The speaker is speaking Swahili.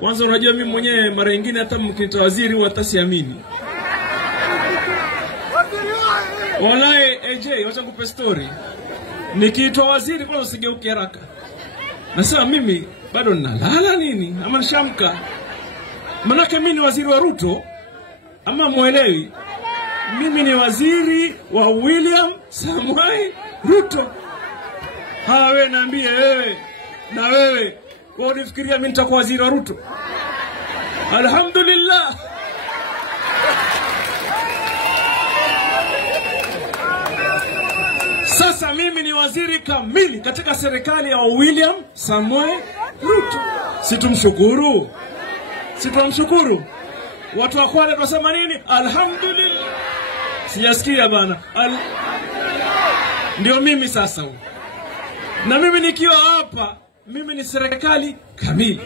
Kwanza unajua mimi mwenyewe mara nyingine hata mkiniita waziri huwa hatasiamini. Wallahi AJ, wacha nikupe story. Nikiitwa waziri kwanza usigeuke haraka. Nasema mimi bado ninalala nini? Ama nishamka? Manake mimi ni waziri wa Ruto ama muelewi? Mimi ni waziri wa William Samoei Ruto. Wewe niambie wewe na wewe kwa unafikiria mimi nitakuwa waziri wa Ruto? Alhamdulillah. Sasa mimi ni waziri kamili katika serikali ya William Samoei Ruto. Situmshukuru? Situmshukuru? Watu wa Kwale tunasema nini? Alhamdulillah. Sijasikia bana. Ndio mimi sasa. Na mimi nikiwa hapa, mimi ni serikali kamili.